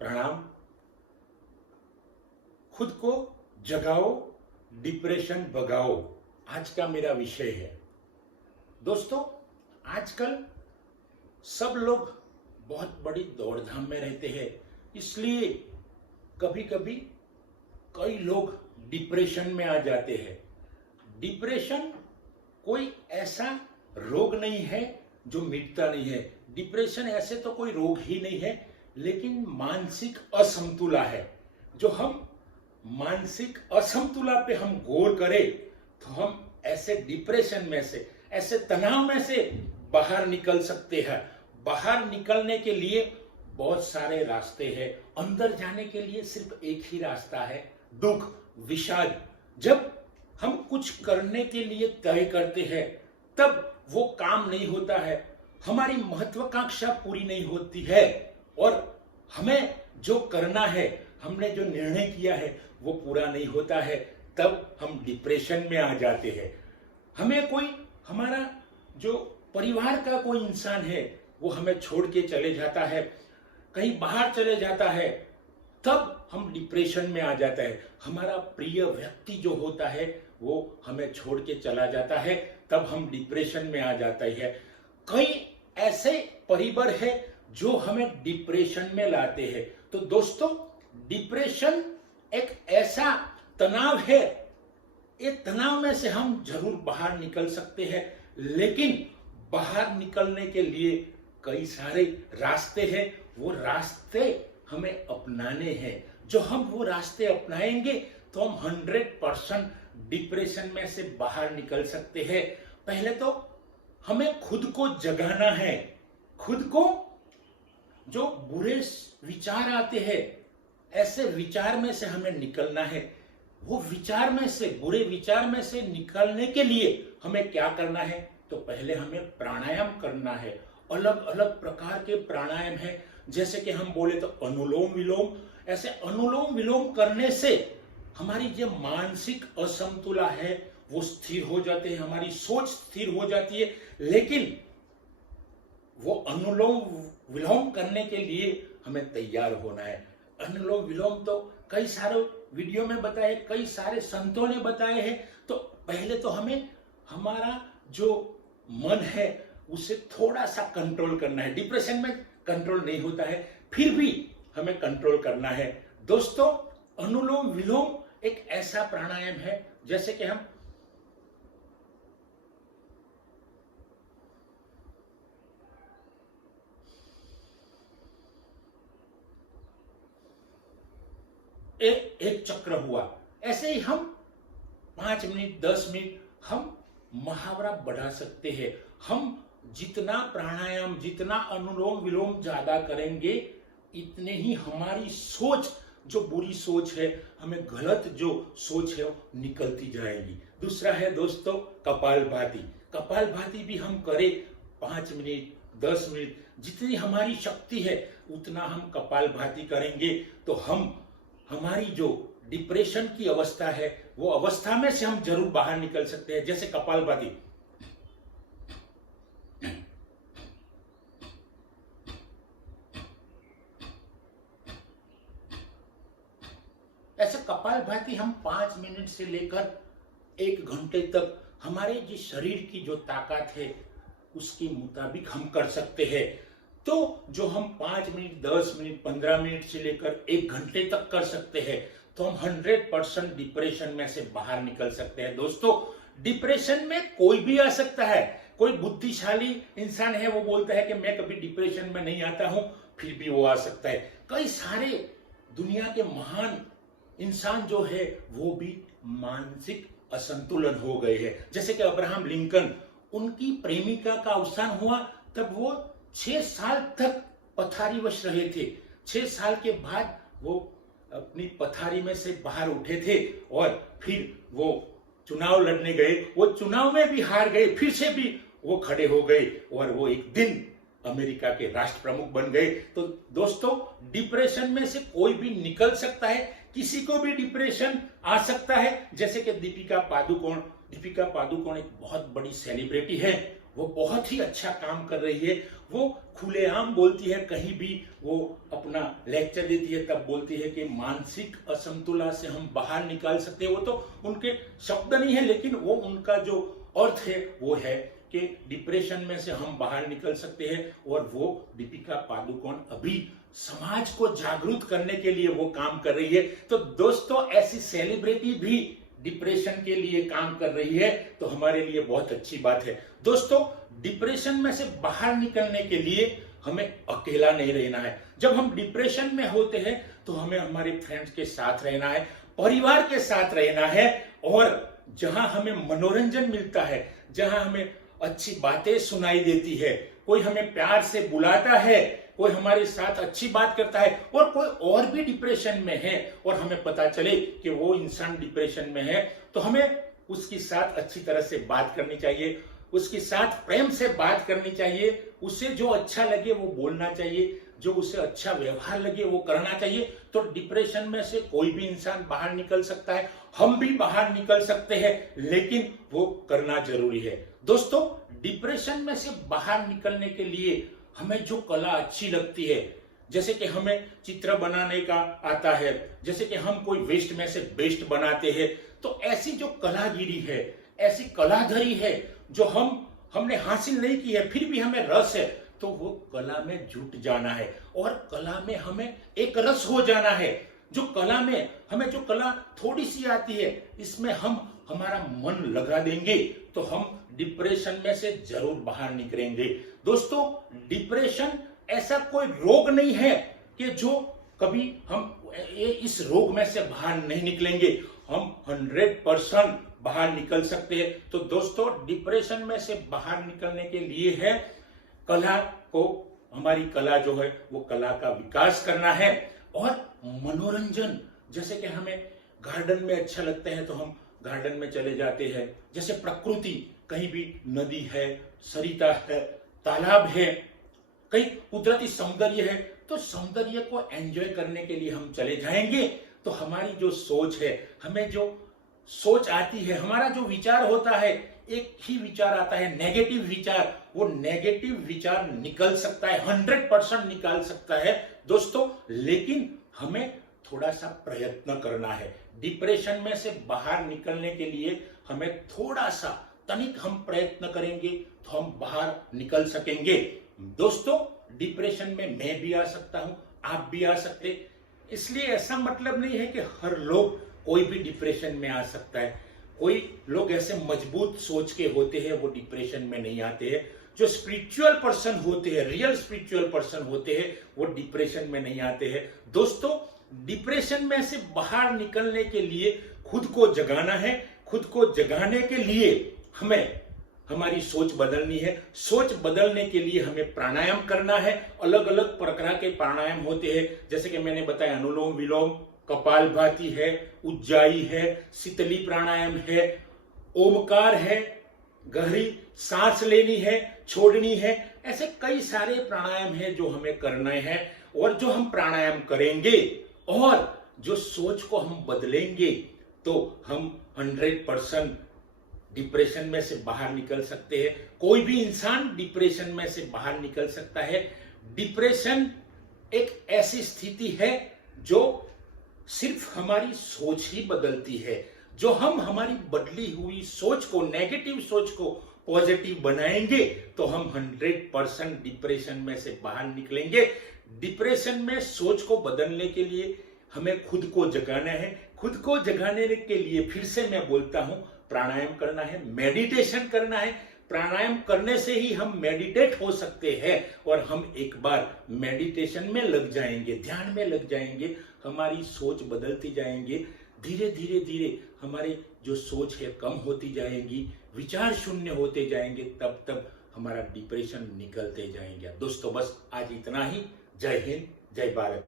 प्रणाम। खुद को जगाओ, डिप्रेशन भगाओ, आज का मेरा विषय है। दोस्तों, आजकल सब लोग बहुत बड़ी दौड़धाम में रहते हैं, इसलिए कभी कभी कई लोग डिप्रेशन में आ जाते हैं। डिप्रेशन कोई ऐसा रोग नहीं है जो मिटता नहीं है। डिप्रेशन ऐसे तो कोई रोग ही नहीं है, लेकिन मानसिक असंतुला है। जो हम मानसिक असंतुला पे हम गौर करें तो हम ऐसे डिप्रेशन में से, ऐसे तनाव में से बाहर निकल सकते हैं। बाहर निकलने के लिए बहुत सारे रास्ते हैं। अंदर जाने के लिए सिर्फ एक ही रास्ता है, दुख, विषाद। जब हम कुछ करने के लिए तय करते हैं तब वो काम नहीं होता है, हमारी महत्वाकांक्षा पूरी नहीं होती है और हमें जो करना है, हमने जो निर्णय किया है वो पूरा नहीं होता है, तब हम डिप्रेशन में आ जाते हैं। हमें कोई, हमारा जो परिवार का कोई इंसान है वो हमें छोड़ के चले जाता है, कहीं बाहर चले जाता है, तब हम डिप्रेशन में आ जाता है। हमारा प्रिय व्यक्ति जो होता है वो हमें छोड़ के चला जाता है, तब हम डिप्रेशन में आ जाता है। कई ऐसे परिवार है जो हमें डिप्रेशन में लाते हैं। तो दोस्तों, डिप्रेशन एक ऐसा तनाव है, ये तनाव में से हम जरूर बाहर निकल सकते हैं, लेकिन बाहर निकलने के लिए कई सारे रास्ते हैं। वो रास्ते हमें अपनाने हैं। जो हम वो रास्ते अपनाएंगे तो हम 100% डिप्रेशन में से बाहर निकल सकते हैं। पहले तो हमें खुद को जगाना है। खुद को, जो बुरे विचार आते हैं, ऐसे विचार में से हमें निकलना है। वो विचार में से, बुरे विचार में से निकलने के लिए हमें क्या करना है? तो पहले हमें प्राणायाम करना है। अलग अलग प्रकार के प्राणायाम है, जैसे कि हम बोले तो अनुलोम विलोम। ऐसे अनुलोम विलोम करने से हमारी जो मानसिक असंतुला है वो स्थिर हो जाते हैं, हमारी सोच स्थिर हो जाती है। लेकिन वो अनुलोम विलोम करने के लिए हमें तैयार होना है। अनुलोम विलोम तो कई सारे वीडियो में बताए, कई सारे संतों ने बताए हैं। तो पहले तो हमें हमारा जो मन है उसे थोड़ा सा कंट्रोल करना है। डिप्रेशन में कंट्रोल नहीं होता है, फिर भी हमें कंट्रोल करना है। दोस्तों, अनुलोम विलोम एक ऐसा प्राणायाम है, जैसे कि हम एक चक्र हुआ, ऐसे ही हम 5 मिनट 10 मिनट हम मुहावरा बढ़ा सकते हैं। हम जितना प्राणायाम, जितना अनुलोम विलोम ज्यादा करेंगे, इतने ही हमारी सोच, जो बुरी सोच है, हमें गलत जो सोच है वो निकलती जाएगी। दूसरा है दोस्तों कपालभाति। कपालभाति भी हम करें 5 मिनट 10 मिनट, जितनी हमारी शक्ति है उतना हम कपालभाति करेंगे तो हम, हमारी जो डिप्रेशन की अवस्था है वो अवस्था में से हम जरूर बाहर निकल सकते हैं। जैसे कपालभाति, ऐसे कपालभाति हम 5 मिनट से लेकर 1 घंटे तक हमारे जिस शरीर की जो ताकत है उसके मुताबिक हम कर सकते हैं। तो जो हम 5 मिनट 10 मिनट 15 मिनट से लेकर 1 घंटे तक कर सकते हैं तो हम 100% डिप्रेशन में से बाहर निकल सकते हैं। दोस्तों, डिप्रेशन में कोई भी आ सकता है। कोई बुद्धिशाली इंसान है वो बोलता है कि मैं कभी डिप्रेशन में नहीं आता हूं, फिर भी वो आ सकता है। कई सारे दुनिया के महान इंसान जो है वो भी मानसिक असंतुलन हो गए हैं। जैसे कि अब्राहम लिंकन, उनकी प्रेमिका का अवसान हुआ तब वो 6 साल तक पथारीवश रहे थे। 6 साल के बाद वो अपनी पथारी में से बाहर उठे थे और फिर वो चुनाव लड़ने गए। वो चुनाव में भी हार गए, फिर से भी वो खड़े हो गए और वो एक दिन अमेरिका के राष्ट्र प्रमुख बन गए। तो दोस्तों, डिप्रेशन में से कोई भी निकल सकता है, किसी को भी डिप्रेशन आ सकता है। जैसे कि दीपिका पादुकोण एक बहुत बड़ी सेलिब्रिटी है, वो बहुत ही अच्छा काम कर रही है। वो खुलेआम बोलती है, कहीं भी वो अपना लेक्चर देती है तब बोलती है कि मानसिक असंतुलन से हम बाहर निकाल सकते हैं। वो तो उनके शब्द नहीं है, लेकिन वो उनका जो अर्थ है वो है कि डिप्रेशन में से हम बाहर निकल सकते हैं। और वो दीपिका पादुकोण अभी समाज को जागरूक करने के लिए वो काम कर रही है। तो दोस्तों, ऐसी सेलिब्रिटी भी डिप्रेशन के लिए काम कर रही है तो हमारे लिए बहुत अच्छी बात है। दोस्तों, डिप्रेशन में से बाहर निकलने के लिए हमें अकेला नहीं रहना है। जब हम डिप्रेशन में होते हैं तो हमें हमारे फ्रेंड्स के साथ रहना है, परिवार के साथ रहना है, और जहां हमें मनोरंजन मिलता है, जहां हमें अच्छी बातें सुनाई देती है, कोई हमें प्यार से बुलाता है, कोई हमारे साथ अच्छी बात करता है, और कोई और भी डिप्रेशन में है और हमें पता चले कि वो इंसान डिप्रेशन में है, तो हमें उसके साथ अच्छी तरह से बात करनी चाहिए, उसके साथ प्रेम से बात करनी चाहिए, उसे जो अच्छा लगे वो बोलना चाहिए, जो उसे अच्छा व्यवहार लगे वो करना चाहिए। तो डिप्रेशन में से कोई भी इंसान बाहर निकल सकता है, हम भी बाहर निकल सकते हैं, लेकिन वो करना जरूरी है। दोस्तों, डिप्रेशन में से बाहर निकलने के लिए हमें जो कला अच्छी लगती है, जैसे कि हमें चित्र बनाने का आता है, जैसे कि हम कोई वेस्ट में से बेस्ट बनाते हैं, तो ऐसी जो कलागिरी है, ऐसी कलाधरी है जो हमने हासिल नहीं की है, फिर भी हमें रस है, तो वो कला में जुट जाना है और कला में हमें एक रस हो जाना है। जो कला में हमें जो कला थोड़ी सी आती है, इसमें हम हमारा मन लगा देंगे तो हम डिप्रेशन में से जरूर बाहर निकलेंगे। दोस्तों, डिप्रेशन ऐसा कोई रोग नहीं है कि जो कभी हम इस रोग में से बाहर नहीं निकलेंगे। हम 100% बाहर निकल सकते हैं। तो दोस्तों, डिप्रेशन में से बाहर निकलने के लिए है कला को, हमारी कला जो है वो कला का विकास करना है, और मनोरंजन, जैसे कि हमें गार्डन में अच्छा लगता है तो हम गार्डन में चले जाते हैं, जैसे प्रकृति, कहीं भी नदी है, सरिता है, तालाब है, कहीं कुदरती सौंदर्य है, तो सौंदर्य को एंजॉय करने के लिए हम चले जाएंगे। तो हमारी जो सोच है, हमें जो सोच आती है, हमारा जो विचार होता है, एक ही विचार आता है नेगेटिव विचार, वो नेगेटिव विचार निकल सकता है, 100% निकाल सकता है दोस्तों, लेकिन हमें थोड़ा सा प्रयत्न करना है। डिप्रेशन में से बाहर निकलने के लिए हमें थोड़ा सा तनिक हम प्रयत्न करेंगे तो हम बाहर निकल सकेंगे। दोस्तों, डिप्रेशन में मैं भी आ सकता हूं, आप भी आ सकते, इसलिए ऐसा मतलब नहीं है कि हर लोग, कोई भी डिप्रेशन में आ सकता है। कोई लोग ऐसे मजबूत सोच के होते हैं, वो डिप्रेशन में नहीं आते हैं। जो स्पिरिचुअल पर्सन होते हैं, रियल स्पिरिचुअल पर्सन होते हैं, वो डिप्रेशन में नहीं आते हैं। दोस्तों, डिप्रेशन में से बाहर निकलने के लिए खुद को जगाना है। खुद को जगाने के लिए हमें हमारी सोच बदलनी है। सोच बदलने के लिए हमें प्राणायाम करना है। अलग अलग प्रकार के प्राणायाम होते हैं, जैसे कि मैंने बताया, अनुलोम विलोम, कपालभाति है, उज्जाई है, शीतली प्राणायाम है, ओमकार है, गहरी सांस लेनी है, छोड़नी है। ऐसे कई सारे प्राणायाम है जो हमें करने हैं, और जो हम प्राणायाम करेंगे और जो सोच को हम बदलेंगे तो हम 100% डिप्रेशन में से बाहर निकल सकते हैं। कोई भी इंसान डिप्रेशन में से बाहर निकल सकता है। डिप्रेशन एक ऐसी स्थिति है जो सिर्फ हमारी सोच ही बदलती है। जो हम हमारी बदली हुई सोच को, नेगेटिव सोच को पॉजिटिव बनाएंगे तो हम 100% डिप्रेशन में से बाहर निकलेंगे। डिप्रेशन में सोच को बदलने के लिए हमें खुद को जगाना है। खुद को जगाने के लिए फिर से मैं बोलता हूं, प्राणायाम करना है, मेडिटेशन करना है। प्राणायाम करने से ही हम मेडिटेट हो सकते हैं, और हम एक बार मेडिटेशन में लग जाएंगे, ध्यान में लग जाएंगे, हमारी सोच बदलती जाएंगे। धीरे धीरे धीरे हमारी जो सोच है कम होती जाएगी, विचार शून्य होते जाएंगे, तब तक हमारा डिप्रेशन निकलते जाएंगे। दोस्तों, बस आज इतना ही। जय हिंद, जय भारत।